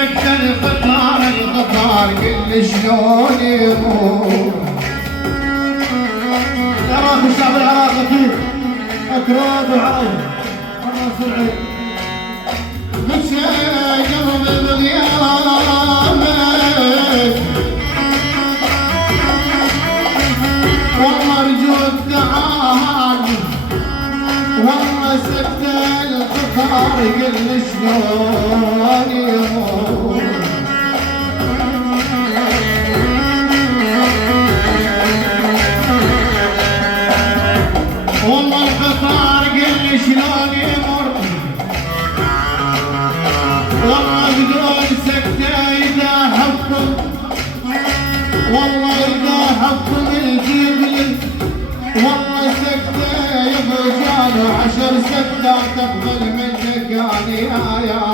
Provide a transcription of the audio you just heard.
سكت القطار قل شلون يموت. العراق الشعب العراقي كيف اكراد وعرب الراس العين بكى قلبي بغيابك والله ارجوك تعال والله سكت القطار قل شلون يموت. والله القطار قل شلون يمر والله بدون سكتة إذا هبط والله إذا هبط الجبل والله سكتة يبجان 10 سكتات تقبل منك يعني يا